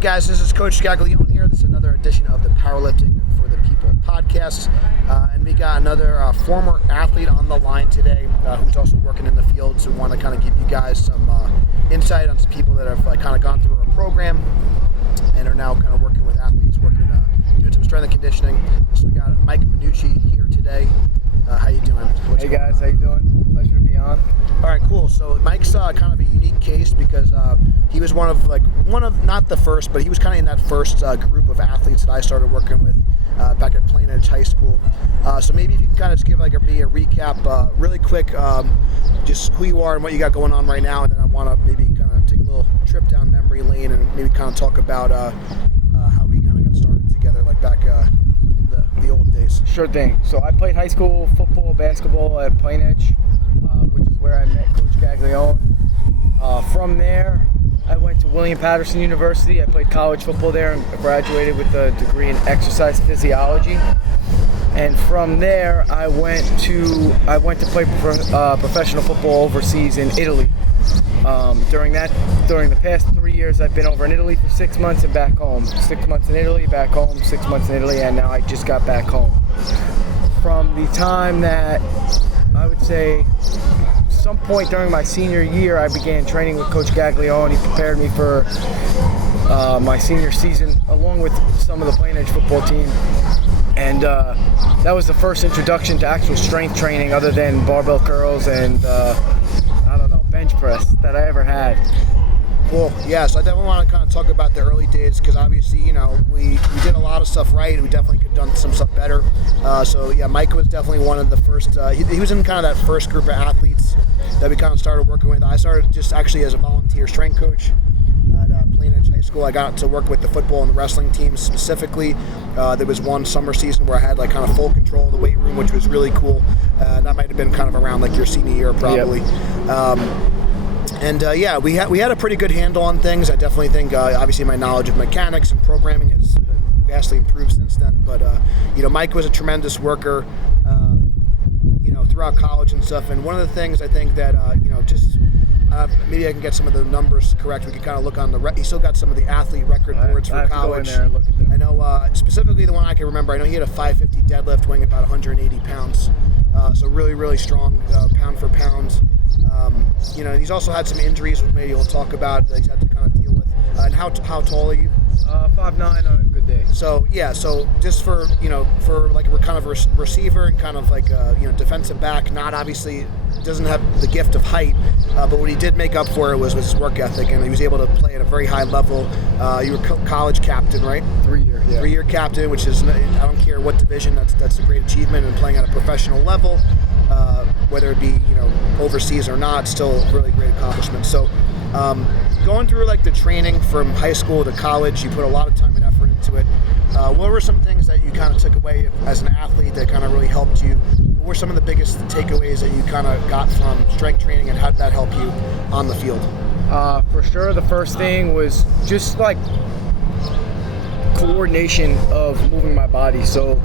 guys, this is Coach Gaglione here. This is another edition of the Powerlifting for the People podcast. And we got another former athlete on the line today who's also working in the field. So we want to kind of give you guys some insight on some people that have kind of gone through our program and are now kind of working with athletes, doing some strength and conditioning. So we got Mike Vannucci here today. How you doing? Hey guys, how you doing? Pleasure to be on. All right, cool. So Mike's kind of a unique case because he was one of not the first, but he was kind of in that first group of athletes that I started working with back at Plainedge High School. So maybe if you can kind of just give me a recap, really quick, just who you are and what you got going on right now, and then I want to maybe kind of take a little trip down memory lane and maybe kind of talk about how we kind of got started together, like back in the old days. Sure thing. So I played high school football, basketball at Plainedge, which is where I met Coach Gaglione. From there, I went to William Paterson University. I played college football there and graduated with a degree in exercise physiology. And from there, I went to play professional football overseas in Italy. During the past 3 years, I've been over in Italy for 6 months and back home. 6 months in Italy, back home, 6 months in Italy, and now I just got back home. From the time that I would say some point during my senior year, I began training with Coach Gaglione. He prepared me for my senior season along with some of the Plainedge football team. And that was the first introduction to actual strength training other than barbell curls and bench press that I ever had. Cool. Yeah, so I definitely want to kind of talk about the early days because obviously, we did a lot of stuff right. We definitely could have done some stuff better. So yeah, Mike was definitely one of the first. He was in kind of that first group of athletes that we kind of started working with. I started just actually as a volunteer strength coach at Plainedge High School. I got to work with the football and the wrestling teams specifically. There was one summer season where I had like kind of full control of the weight room, which was really cool. That might have been kind of around like your senior year probably. Yep. We had a pretty good handle on things. I definitely think, obviously, my knowledge of mechanics and programming has vastly improved since then. But Mike was a tremendous worker, throughout college and stuff. And one of the things I think that maybe I can get some of the numbers correct. We can kind of look on he still got some of the athlete record boards for college. To go in there and look at them. I know specifically the one I can remember. I know he had a 550 deadlift weighing about 180 pounds. So really, really strong pound for pound. He's also had some injuries, which maybe we'll talk about, that he's had to kind of deal with. And how tall are you? 5'9" on a good day. So just for like we're kind of a receiver and kind of like defensive back, not obviously doesn't have the gift of height, but what he did make up for it was his work ethic, and he was able to play at a very high level. You were college captain, right? 3 year, yeah. 3 year captain, which is, I don't care what division, that's a great achievement, and playing at a professional level, whether it be overseas or not, still a really great accomplishment. So going through like the training from high school to college, you put a lot of time and effort into it. What were some things that you kind of took away as an athlete that kind of really helped you? What were some of the biggest takeaways that you kind of got from strength training, and how did that help you on the field? For sure, the first thing was just like coordination of moving my body. So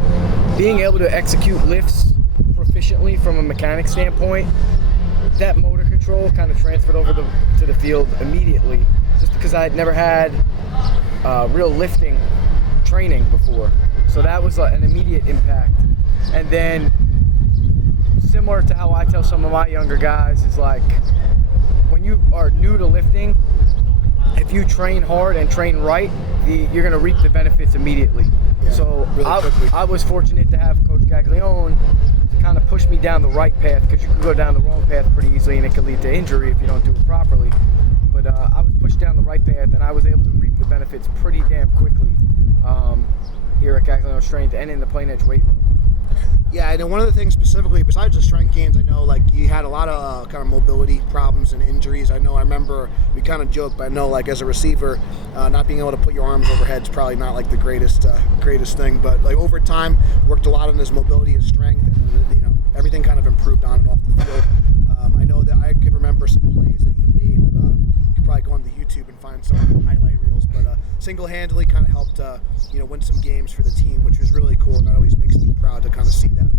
being able to execute lifts proficiently from a mechanics standpoint, that motor control kind of transferred over to the field immediately, just because I had never had real lifting training before. So that was an immediate impact. And then similar to how I tell some of my younger guys is like, when you are new to lifting, if you train hard and train right, you're going to reap the benefits immediately. Yeah, so really I was fortunate to have Coach Gaglione to kind of push me down the right path, because you can go down the wrong path pretty easily and it can lead to injury if you don't do it properly. But I was pushed down the right path, and I was able to reap the benefits pretty damn quickly here at Gaglione Strength and in the Plainedge weight room. Yeah, and one of the things specifically, besides the strength gains, I know like you had a lot of kind of mobility problems and injuries. I remember we kind of joked, but I know like as a receiver, not being able to put your arms overhead is probably not like the greatest thing. But like over time, worked a lot on his mobility and strength, and everything kind of improved on and off the field. I know that I could remember some plays that you made. You could probably go on the YouTube and find some of the highlight reels, but single-handedly kind of helped win some games for the team, which was really cool, and that always makes me proud to kind of see that.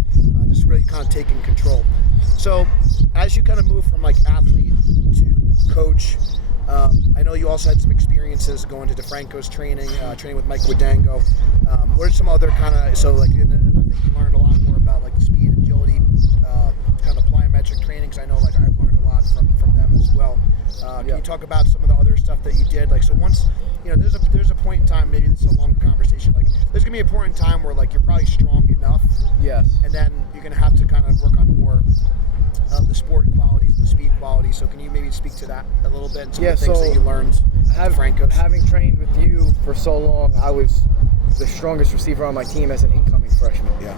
Just really kind of taking control. So as you kind of move from like athlete to coach, I know you also had some experiences going to DeFranco's training, training with Mike Widango. What are some other kind of, I think you learned a lot more about like the speed, agility, kind of plyometric training, because I know like I've learned a lot from them as well. Can you talk about some of the other stuff that you did? Like, so once, there's a point in time, maybe this is a longer conversation, like there's gonna be a point in time where like you're probably strong enough. Yes. And then you're gonna have to kind of work on more of the sport qualities, the speed qualities. So can you maybe speak to that a little bit and some of the things that you learned at Franco's? Having trained with you for so long, I was the strongest receiver on my team as an incoming freshman. Yeah.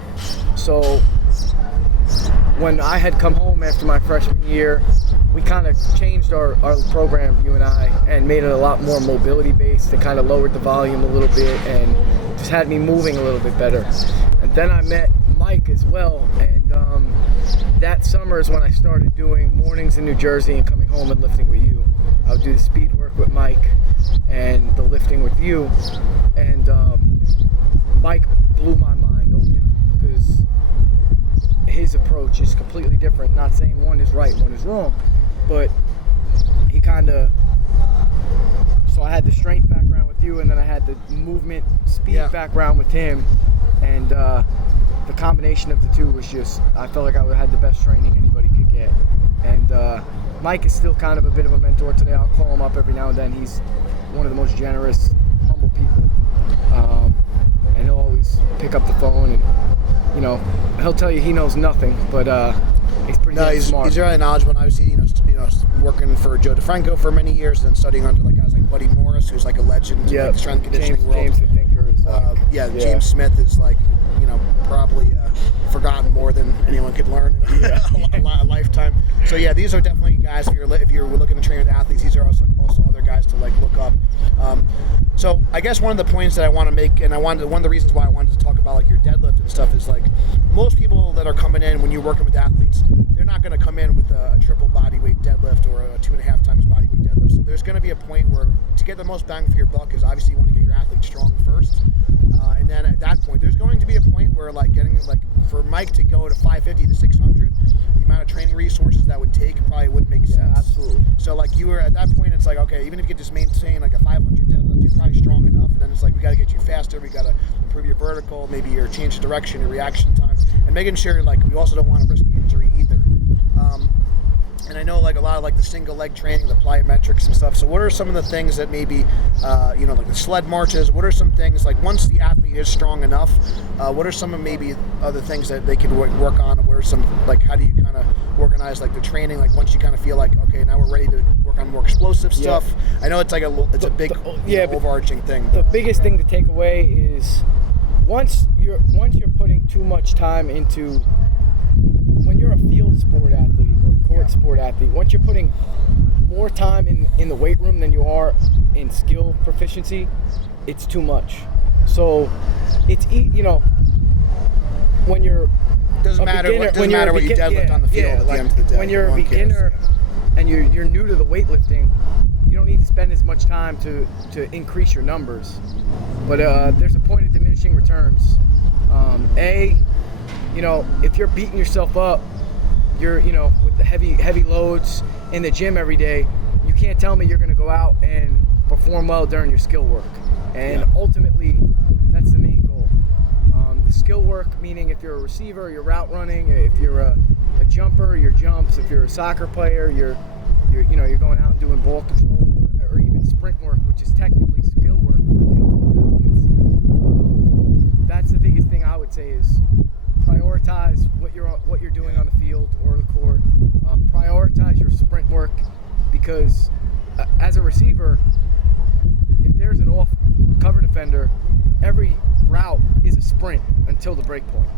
So when I had come home after my freshman year, we kind of changed our program, you and I, and made it a lot more mobility based and kind of lowered the volume a little bit and just had me moving a little bit better. And then I met Mike as well, and that summer is when I started doing mornings in New Jersey and coming home and lifting with you. I would do the speed work with Mike and the lifting with you, and Mike blew my mind open because his approach is completely different. Not saying one is right, one is wrong, but he kind of, so I had the strength background with you, and then I had the movement speed background with him, and the combination of the two was just, I felt like I had the best training anybody could get. And Mike is still kind of a bit of a mentor today. I'll call him up every now and then. He's one of the most generous, humble people, and he'll always pick up the phone, and he'll tell you he knows nothing, but he's pretty smart. He's really knowledgeable. And obviously, working for Joe DeFranco for many years, and then studying under like guys like Buddy Morris, who's like a legend in like the strength conditioning world. James the Thinker is James Smith is like probably forgotten more than anyone could learn in a lifetime. So yeah, these are definitely guys. If you're looking to train with athletes, these are also other guys to like look up. So I guess one of the points that I want to make, and one of the reasons why I wanted to talk about like your deadlift and stuff is like most people that are coming in when you're working with athletes, they're not going to come in with a triple body weight deadlift or a 2.5 times body weight deadlift. So there's going to be a point where to get the most bang for your buck is obviously you want to get your athlete strong first, and then at that point there's going to be a point where like getting like for Mike to go to 550 to 600, the amount of training resources that would take probably wouldn't make sense. Absolutely. So like you were at that point, it's like okay, even if you could just maintain like a 500 deadlift, you're probably strong enough, and then it's like we got to get you faster, we got to improve your vertical, maybe your change of direction, your reaction time, and making sure like we also don't want to risk injury either. And I know like a lot of like the single leg training, the plyometrics and stuff. So what are some of the things that maybe, like the sled marches, what are some things like once the athlete is strong enough, what are some of maybe other things that they can work on? What are some, like how do you kind of organize like the training? Like once you kind of feel like, okay, now we're ready to work on more explosive stuff. I know it's like it's a big overarching thing. The biggest thing to take away is once you're putting too much time into, when you're a field sport athlete or court sport athlete, once you're putting more time in the weight room than you are in skill proficiency, it's too much. So it's when you're doesn't matter what you deadlift on the field at the end of the day. When you're a beginner and you're new to the weightlifting, you don't need to spend as much time to increase your numbers. But there's a point of diminishing returns. If you're beating yourself up, you're with the heavy loads in the gym every day, you can't tell me you're going to go out and perform well during your skill work. And ultimately, that's the main goal. The skill work, meaning if you're a receiver, you're route running. If you're a jumper, your jumps. If you're a soccer player, you're going out and doing ball control or even sprint work, which is technically skill work for field sport athletes. That's the biggest thing I would say is prioritize what you're doing on the field or the court. Prioritize your sprint work, because as a receiver, if there's an off cover defender, every route is a sprint until the break point.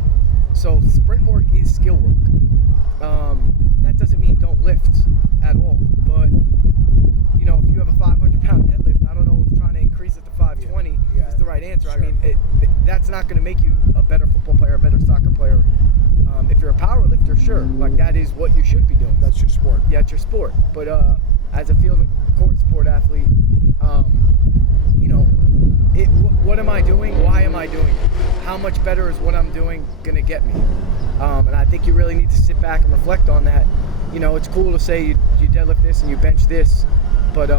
So sprint work is skill work. That doesn't mean don't lift at all, but if you have a 500-pound deadlift, I don't know if trying to increase it to 520 is the right answer. Sure. I mean, that's not going to make you a better football player, a better soccer player. If you're a power lifter, sure, like that is what you should be doing. That's your sport. Yeah, it's your sport. But as a field and court sport athlete, what am I doing? Why am I doing it? How much better is what I'm doing going to get me? And I think you really need to sit back and reflect on that. It's cool to say you deadlift this and you bench this, but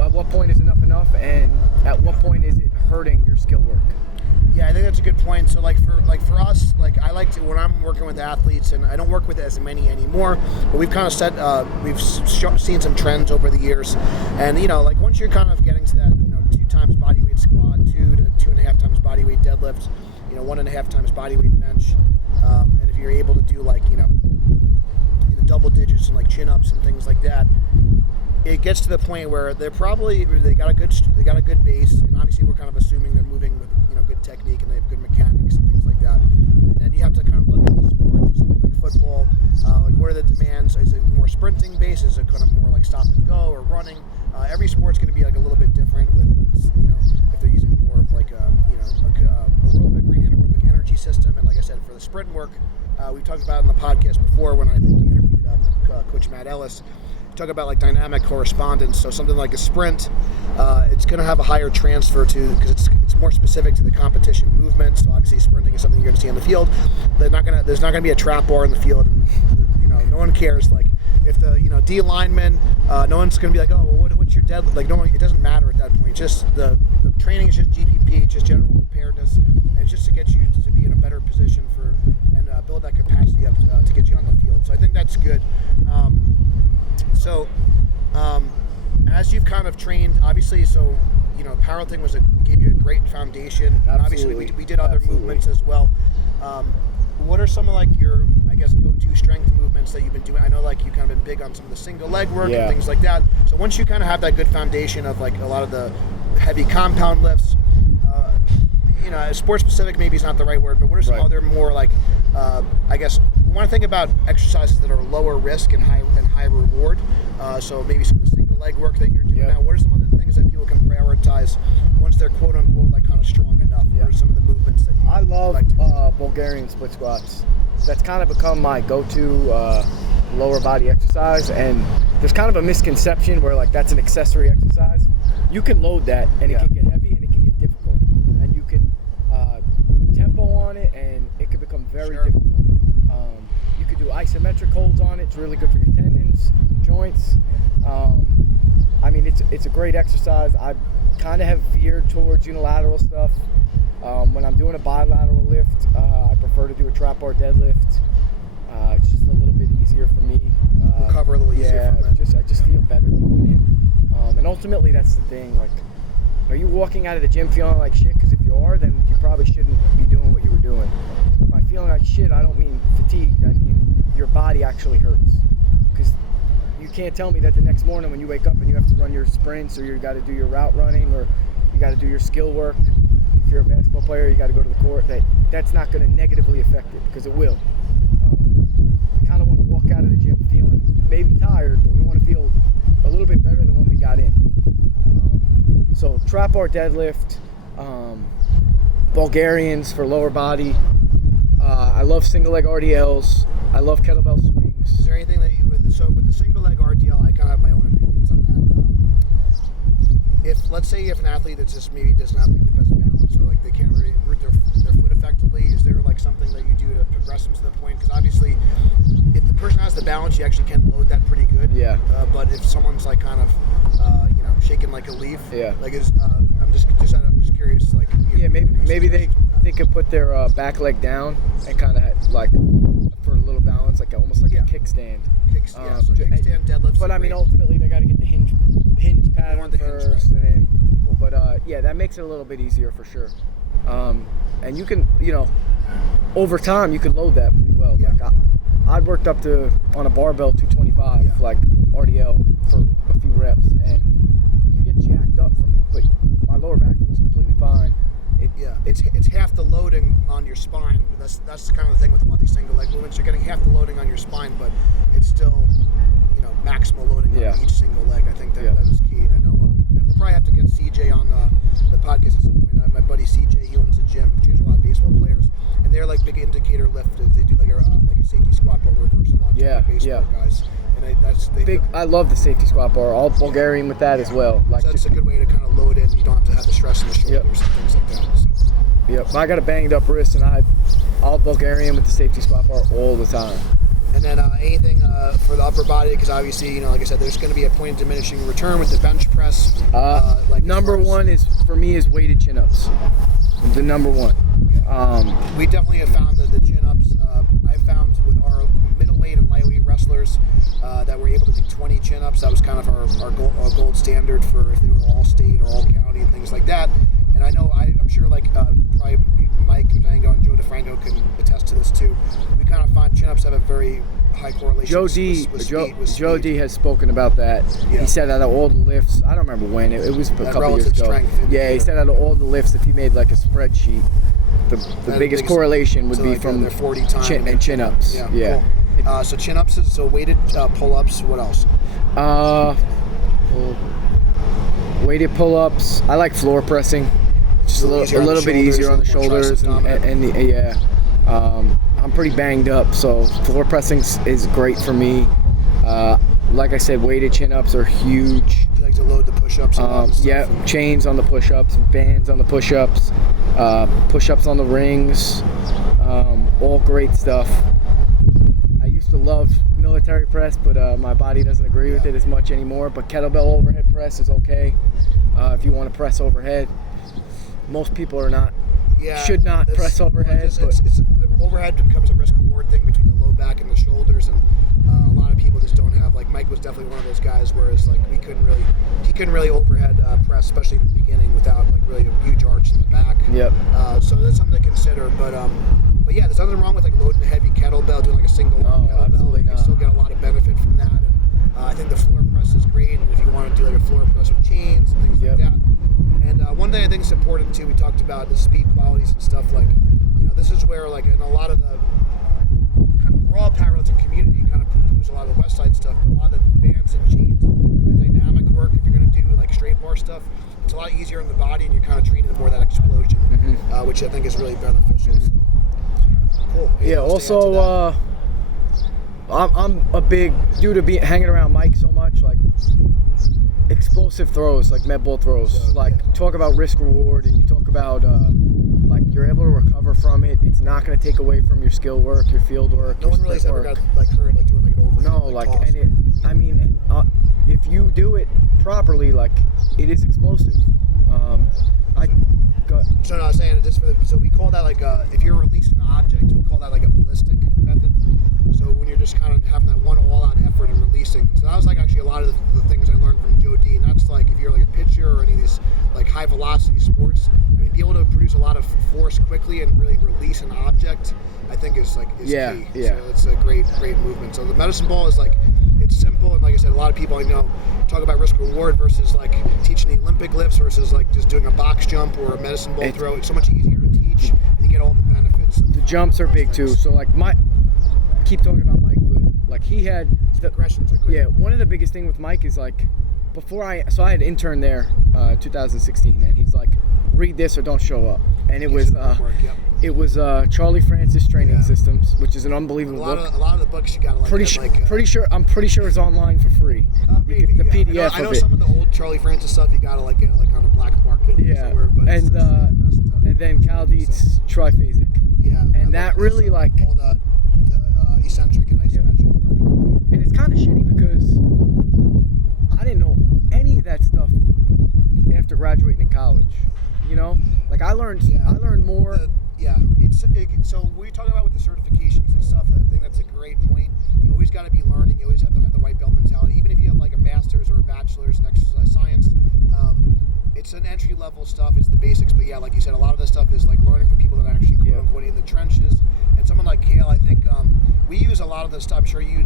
at what point is enough, and at what point is it hurting your skill work? Yeah, I think that's a good point. So for us, I like to, when I'm working with athletes, and I don't work with as many anymore, but we've kind of said seen some trends over the years, and once you're kind of getting to that 2 times body weight squat, 2 to 2.5 times body weight deadlift, 1.5 times body weight bench, and if you're able to do double digits and chin ups and things like that, it gets to the point where they got a good base, and obviously we're kind of assuming they're moving with good technique and they have good mechanics and things like that. And then you have to kind of look at the sports, so something like football, what are the demands? Is it more sprinting based? Is it kind of more like stop and go or running? Every sport's going to be a little bit different with if they're using more of a aerobic or anaerobic energy system. And like I said, for the sprint work, we talked about it in the podcast before when I think we interviewed Coach Matt Ellis. Talk about dynamic correspondence. So something like a sprint, it's going to have a higher transfer because it's more specific to the competition movement. So obviously sprinting is something you're going to see on the field. There's not going to be a trap bar in the field, and no one cares. If the D lineman, no one's going to be oh, well, what's your dead? No one. It doesn't matter at that point. Just the training is just GPP, just general preparedness, and it's just to get you to be in a better position and build that capacity up to get you on the field. So I think that's good. So, as you've kind of trained, obviously, powerlifting gave you a great foundation. And obviously, we did other movements as well. What are some of your, go-to strength movements that you've been doing? I know you've kind of been big on some of the single leg work and things like that. So once you kind of have that good foundation of a lot of the heavy compound lifts, sports specific maybe is not the right word, but what are some other more we want to think about exercises that are lower risk and high reward. So maybe some of the single leg work that you're doing now. What are some other things that people can prioritize once they're quote unquote kind of strong enough? What are some of the movements that I love Bulgarian split squats. That's kind of become my go-to lower body exercise, and there's kind of a misconception where that's an accessory exercise. You can load that and it can get heavy and it can get difficult, and you can put tempo on it and it can become very difficult. You could do isometric holds on it. It's really good for your tendons, joints. It's a great exercise. I kind of have veered towards unilateral stuff. When I'm doing a bilateral lift, I prefer to do a trap bar deadlift. It's just a little bit easier for me. Recover a little easier from it. I just feel better doing it. And ultimately, that's the thing. Are you walking out of the gym feeling like shit? Because if you are, then you probably shouldn't be doing what you were doing. By feeling like shit, I don't mean fatigued. I mean your body actually hurts. Because you can't tell me that the next morning when you wake up and you have to run your sprints, or you got to do your route running, or you got to do your skill work. If you're a basketball player, you got to go to the court. That's not going to negatively affect it, because it will. We kind of want to walk out of the gym feeling maybe tired, but we want to feel a little bit better than when we got in. So trap bar deadlift, Bulgarians for lower body. I love single leg RDLs. I love kettlebell swings. Is there anything that with the single leg RDL, I kind of have my own opinions on that. If let's say you have an athlete that just maybe doesn't have the best balance, or they can't really root their foot effectively, is there something that you do to progress them to the point? Because obviously, if the person has the balance, you actually can load that pretty good. Yeah. But if someone's kind of shaking like a leaf, I'm just curious. Maybe they could put their back leg down and kind of for a little balance, almost like a kickstand. So kickstand, deadlifts. But ultimately they got to get the hinge pattern first, and then. But that makes it a little bit easier for sure. And you can, over time you can load that pretty well. Yeah. I'd worked up to on a barbell 225 RDL for a few reps, and you get jacked up from it. But my lower back feels completely fine. It's half the loading on your spine. That's kind of the thing with a lot of these single leg movements. You're getting half the loading on your spine, but it's still maximal loading on each single leg. I think that is key. I know we'll probably have to get CJ on the podcast at some point. My buddy CJ, he owns a gym, trains a lot of baseball players, and they're big indicator lifters. They do a safety squat bar reversal on baseball guys. And big. I love the safety squat bar. All Bulgarian with that as well. So that's a good way to kind of load it, and you don't have to have the stress in the shoulders and things like that. So. I got a banged up wrist, and I'll Bulgarian with the safety squat bar all the time. And then anything for the upper body, because obviously, like I said, there's going to be a point of diminishing return with the bench press. Number one is for me is weighted chin-ups. The number one. We definitely have found that the chin-ups. I found with our middleweight and lightweight wrestlers that were able to do 20 chin-ups. That was kind of our gold standard for if they were all state or all county and things like that. And I know I'm sure probably Mike Kutango and Joe DeFranco can attest to this too. We kind of find chin-ups have a very high correlation Joe D has spoken about that. Yeah. He said out of all the lifts, I don't remember when, it was a couple years ago. Yeah, he said out of all the lifts, if he made like a spreadsheet, the biggest correlation would be from 40 time and chin-ups. Yeah. Cool. So chin-ups, so weighted pull-ups, what else? Weighted pull-ups. I like floor pressing. Just a little bit easier on the shoulders and I'm pretty banged up, so floor pressing is great for me. Like I said, weighted chin-ups are huge. You like to load the push-ups? Yeah, chains on the push-ups, bands on the push-ups, push-ups on the rings, all great stuff. I used to love military press, but my body doesn't agree with it as much anymore. But kettlebell overhead press is okay if you want to press overhead. Most people should not press overhead. The overhead becomes a risk-reward thing between the low back and the shoulders, and a lot of people just don't have. Like Mike was definitely one of those guys, whereas like he couldn't really overhead press, especially in the beginning, without like really a huge arch in the back. Yep. So that's something to consider. But yeah, there's nothing wrong with like loading a heavy kettlebell, doing like a single kettlebell. Absolutely you can still get a lot of benefit from that. And I think the floor press is great, and if you want to do like a floor press with chains and things like that. And one thing I think is important too, we talked about the speed qualities and stuff, like, this is where like in a lot of the kind of raw powerlifting community kind of poo-poos a lot of the West Side stuff, but a lot of the bands and chains, the dynamic work, if you're going to do like straight bar stuff, it's a lot easier on the body and you're kind of treating more of that explosion, which I think is really beneficial. So, cool. Yeah, also I'm a big due to hanging around Mike so much, like explosive throws, like med ball throws, talk about risk reward, and you talk about like you're able to recover from it. It's not going to take away from your skill work, your field work. No one really has ever got like hurt like doing like an overhead. No, if you do it properly, like it is explosive. So no, I was saying this so we call that like if you're releasing the object, we call that like a ballistic method. So when you're just kind of having that one all-out effort and releasing. So that was like actually a lot of the things I learned from Joe D. And that's like if you're like a pitcher or any of these like high velocity sports, I mean, be able to produce a lot of force quickly and really release an object, I think is key. Yeah. So it's a great movement. So the medicine ball is like, it's simple, and like I said, a lot of people I know talk about risk reward versus like teaching the Olympic lifts versus like just doing a box jump or a medicine ball throw. It's so much easier to teach, and you get all the benefits. The jumps are big too. So like keep talking about Mike, but like he had progressions are great. Yeah, one of the biggest thing with Mike is like I had an intern there 2016, and he's like, read this or don't show up, and it was Charlie Francis Training Systems, which is an unbelievable book. A lot of the books you gotta like. I'm pretty sure it's online for free. Maybe, the PDF. I know some of the old Charlie Francis stuff you gotta like get like on the black market. Yeah, somewhere, but and then Cal Dietz triphasic. Yeah, and that really like all the eccentric and isometric work. And it's kind of shitty because I didn't know any of that stuff after graduating in college. Like I learned more. So we talk about with the certifications and stuff. I think that's a great point. You always got to be learning. You always have to have the white belt mentality. Even if you have like a master's or a bachelor's in exercise science, it's an entry level stuff. It's the basics. But yeah, like you said, a lot of this stuff is like learning from people that are actually quote unquote in the trenches. And someone like Kale, I think we use a lot of this stuff. I'm sure you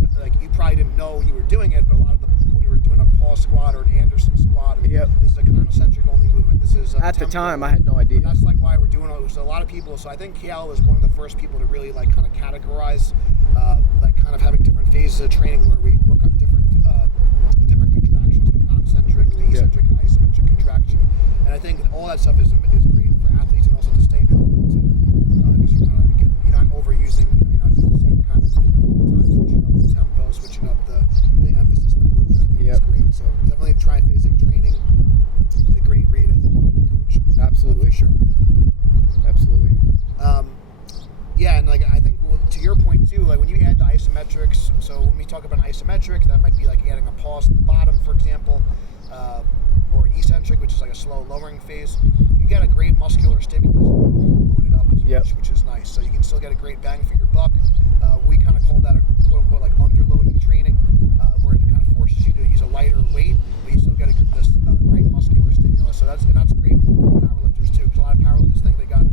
probably didn't know you were doing it, but a lot of when you were doing a Paul squat or an Anderson squat, this is a concentric only movement. This is at the time I had no idea. But that's like why we're doing it. So a lot of people. So I think Kale was one of the first people to really like kind of categorize, like kind of having different phases of training where we work on different contractions, the concentric, the eccentric, and isometric contraction. And I think all that stuff is great for athletes and also to stay healthy too, because you're not overusing. You're not doing the same kind of movement all the time. Switching up the tempo, switching up the emphasis of the movement. I think is great. So definitely triphasic training is a great read. I think for any coach. Absolutely, for sure. Absolutely. Yeah, and like I think to your point too, like when you add the isometric isometrics. So when we talk about an isometric, that might be like adding a pause in the bottom, for example, or an eccentric, which is like a slow lowering phase. You get a great muscular stimulus and you don't have to load it up as much, which is nice. So you can still get a great bang for your buck. We kind of call that a quote unquote like underloading training, where it kind of forces you to use a lighter weight, but you still get this great muscular stimulus. So that's great for powerlifters too, because a lot of powerlifters think they got to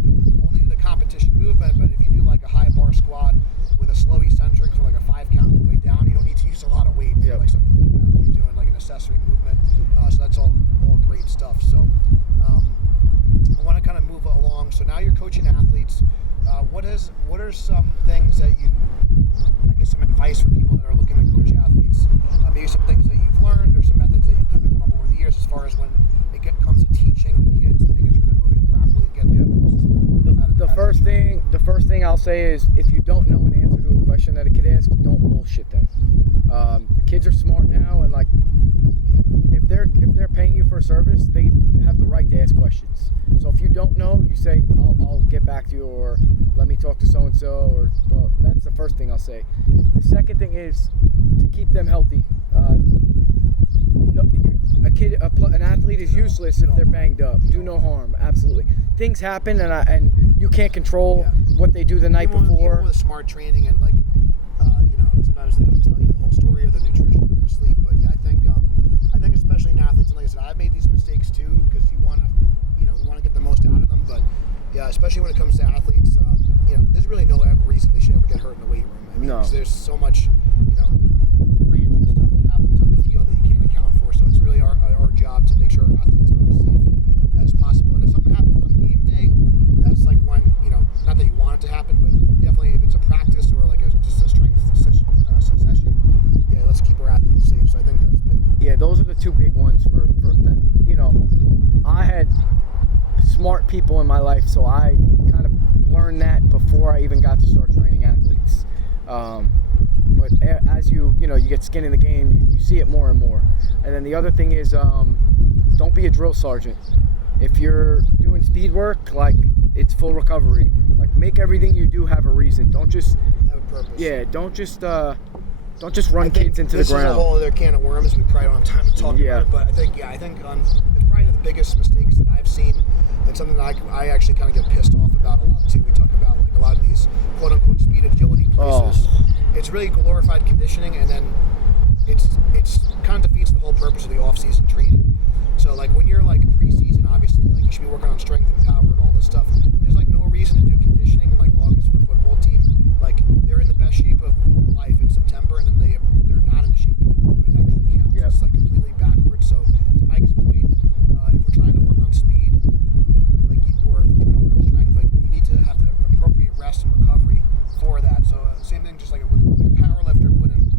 only do the competition movement, but if you do like a high bar squat with a slow eccentric or like a 5 count on the way down, you don't need to use a lot of weight for like something like that, or if you're doing like an accessory movement. So that's all great stuff. So I want to kind of move along. So now you're coaching athletes. What are some things that you, I guess, some advice for people that are looking to coach athletes? Maybe some things that you've learned or some methods that you've kind of come up over the years as far as when it comes to teaching the kids and making sure they're moving properly and getting the most. The first thing I'll say is, if you don't know an answer to a question that a kid asks, don't bullshit them. Kids are smart now, and like if they're paying you for a service, they have the right to ask questions. So if you don't know, you say, I'll get back to you, or let me talk to so and so, or well, that's the first thing I'll say. The second thing is to keep them healthy. An athlete is useless if they're banged up. Do no harm, absolutely. Things happen, and you can't control what they do the night before. Even with smart training and like, sometimes they don't tell you the whole story of their nutrition or their sleep. But yeah, I think especially in athletes, and like I said, I've made these mistakes too, because you want to get the most out of them. But yeah, especially when it comes to athletes, there's really no reason they should ever get hurt in the weight room. I mean, because there's so much, random stuff that happens on the field that you can't account for. So it's really our job to make sure our athletes are as safe as possible. And if something happens on game day, that's like when, not that you want it to happen, but definitely if it's a practice or like just a strength session, let's keep our athletes safe. So I think that's big. Yeah, those are the two big ones for that. I had smart people in my life, so I kind of learned that before I even got to start training athletes. But as you get skin in the game, you see it more and more. And then the other thing is, don't be a drill sergeant. If you're doing speed work, like, it's full recovery. Like, make everything you do have a reason. Don't just have a purpose. Yeah, don't just run kids into the ground. This is a whole other can of worms. We probably don't have time to talk about it. But I think it's probably the biggest mistakes that I've seen, and something that I actually kind of get pissed off about a lot too. We talk about like a lot of these quote unquote speed agility places. It's really glorified conditioning, and then it's kind of defeats the whole purpose of the off-season training. So like when you're like preseason, obviously like you should be working on strength and power and all this stuff. There's like no reason to do conditioning in like August for a football team. Like they're in the best shape of their life in September, and then they're not in shape when it actually counts. It's like completely backwards. So to Mike's point, if we're trying to work on speed, or if we're trying to work on strength, like you need to have the appropriate rest and recovery for that. So same thing, just like a power lifter wouldn't do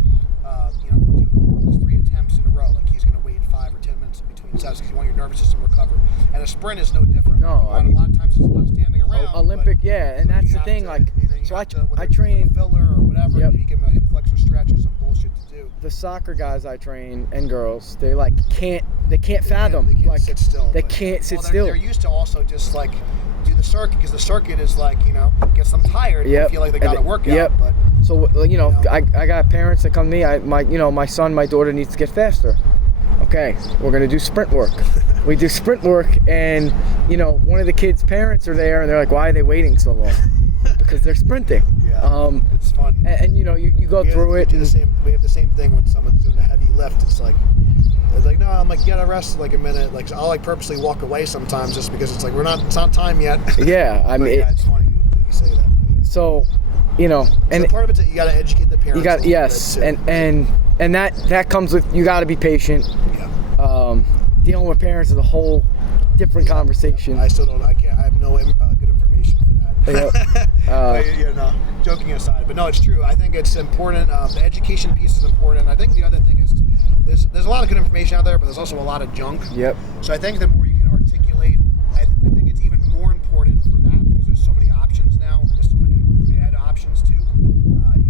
all those 3 attempts in a row. Like he's going to wait 5 or 10 minutes in between sets because you want your nervous system to recover. And a sprint is no different. No, a lot of times it's a lot of standing around. Olympic, and that's the thing. I train filler or whatever. You give them a hip flexor stretch or some bullshit to do. The soccer guys I train and girls, they can't fathom. They can't sit still. They can't sit still. They're used to also just like do the circuit, because the circuit is like gets them tired. They feel like they got to work out. But so I got parents that come to me. My son, my daughter needs to get faster. Okay, we're gonna do sprint work. We do sprint work, and one of the kids' parents are there, and they're like, "Why are they waiting so long?" Because they're sprinting. Yeah, it's fun. And you go through it. We have the same thing when someone's doing a heavy lift. It's like no, I'm like, you gotta rest like a minute. Like I'll like purposely walk away sometimes just because it's like it's not time yet. Yeah, I mean, it's funny that you say that. Yeah. So, and so part of it's that you gotta educate the parents. And that comes with, you gotta be patient. Yeah. Dealing with parents is a whole different conversation. I have no good information for that. Joking aside, but no, it's true. I think it's important. The education piece is important. I think the other thing is there's a lot of good information out there, but there's also a lot of junk. Yep. So I think the more you can articulate, I think it's even more important for that, because there's so many options now. There's so many bad options too.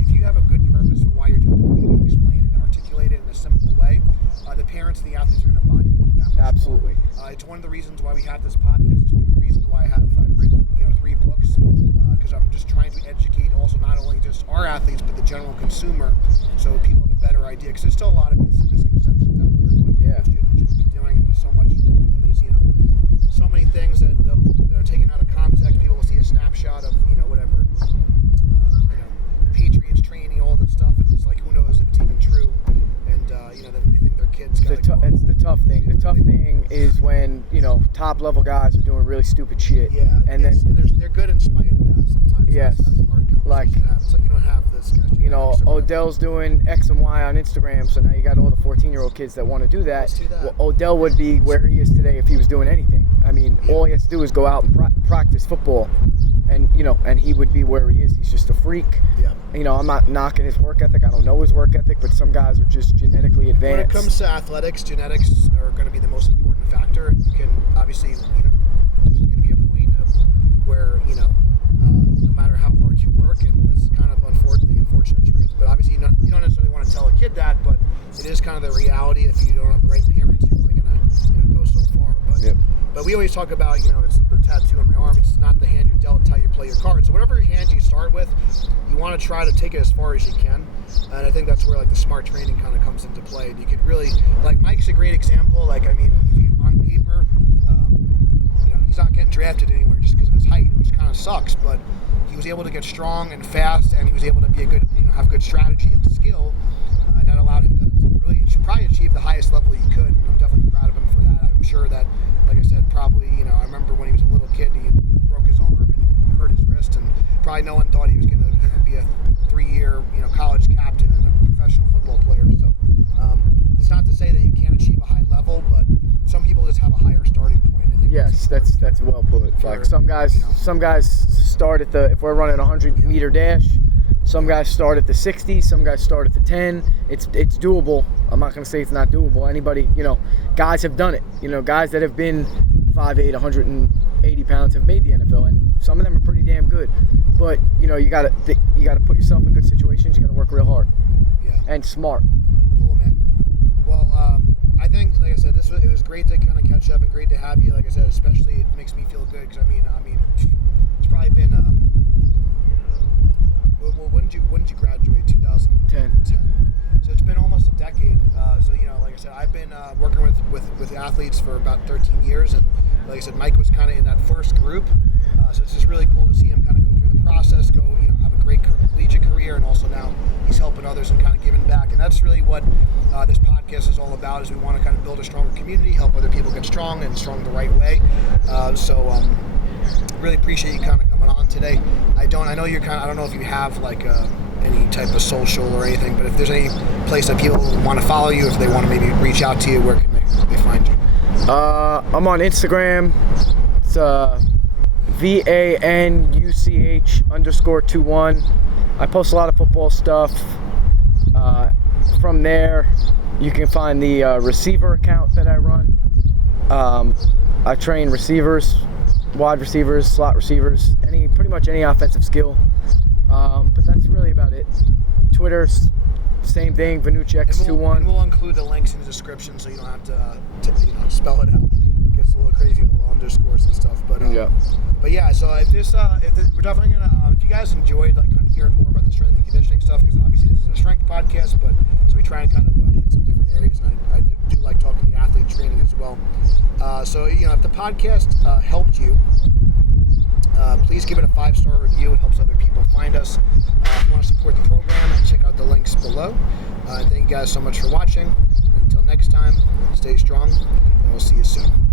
If you have a good purpose for why you're doing it, you can explain it and articulate it in a simple way. The parents and the athletes are going to buy it. Absolutely. It's one of the reasons why we have this podcast. It's one of the reasons why I've written 3 books, because I'm just trying to educate also not only just our athletes but the general consumer, so people have a better idea. Because there's still a lot of myths and misconceptions out there of what people should be doing, and there's so much, and there's so many things that are taken out of context. People will see a snapshot of whatever the Patriots training, all this stuff, and it's like, who knows if it's even true, and then they think their kids got it's the tough thing. The tough thing is when top level guys are doing really stupid shit. Yeah, and they're good in spite of that sometimes. Yes, that's a hard conversation to have. It's like you don't have this. Odell's doing X and Y on Instagram, so now you got all the 14-year-old kids that want to do that. Well, Odell would be where he is today if he was doing anything. I mean, all he has to do is go out and practice football, and and he would be where he is. He's just a freak. Yeah. I'm not knocking his work ethic. I don't know his work ethic, but some guys are just genetically advanced. When it comes to athletics, genetics are going to be the most important factor. And you can obviously, there's going to be a point of where no matter how hard you work, and that's kind of the unfortunate truth. But obviously, you don't necessarily want to tell a kid that, but it is kind of the reality. If you don't have the right parents, you're only going to go so far. But we always talk about it's the tattoo on my arm. It's not the hand you're dealt, it's how you play your cards. So whatever hand you start with, you want to try to take it as far as you can. And I think that's where the smart training kind of comes into play. And you could really, Mike's a great example. If you, on paper, he's not getting drafted anywhere just because of his height, which kind of sucks. But he was able to get strong and fast, and he was able to be a good, have good strategy and skill, and that allowed him to really probably achieve the highest level he could. And I'm definitely proud of him for that. I'm sure that, like I said, probably, I remember when he was a little kid and he broke his arm and he hurt his wrist, and probably no one thought he was going to be a 3-year college captain and a professional football player. So it's not to say that you can't achieve a high level, but some people just have a higher starting point. I think. Yes, that's well put. Some guys start at if we're running a 100-meter dash. Some guys start at the 60, some guys start at the 10. It's doable. I'm not going to say it's not doable. Anybody, guys have done it. Guys that have been 5'8", 180 pounds have made the NFL, and some of them are pretty damn good. But, you got to put yourself in good situations. You got to work real hard. Yeah. And smart. Cool, man. Well, I think, like I said, it was great to kind of catch up and great to have you. Like I said, especially it makes me feel good because I mean, it's probably been. When did you graduate? 2010. So it's been almost a decade. So like I said, I've been working with athletes for about 13 years, and like I said, Mike was kind of in that first group. So it's just really cool to see him kind of go through the process, have a great collegiate career, and also now he's helping others and kind of giving back. And that's really what this podcast is all about. Is we want to kind of build a stronger community, help other people get strong and strong the right way. Really appreciate you kind of coming on today. I know you're I don't know if you have any type of social or anything, but if there's any place that people want to follow you, if they want to maybe reach out to you, where can they find you? I'm on Instagram. It's VANUCH_21. I post a lot of football stuff. From there, you can find the receiver account that I run. I train receivers, wide receivers, slot receivers, pretty much any offensive skill. But that's really about it. Twitter, same thing, Vannucci X21. And we'll include the links in the description so you don't have to spell it out. It gets a little crazy with all the underscores and stuff. But yeah, so we're definitely gonna. If you guys enjoyed kind of hearing more about the strength and conditioning stuff, because obviously this is a strength podcast, but so we try and kind of hit some different areas, and I do like talking the athlete training as well. So if the podcast helped you, please give it a 5-star review. It helps other people find us. If you want to support the program, check out the links below. Thank you guys so much for watching. And until next time, stay strong, and we'll see you soon.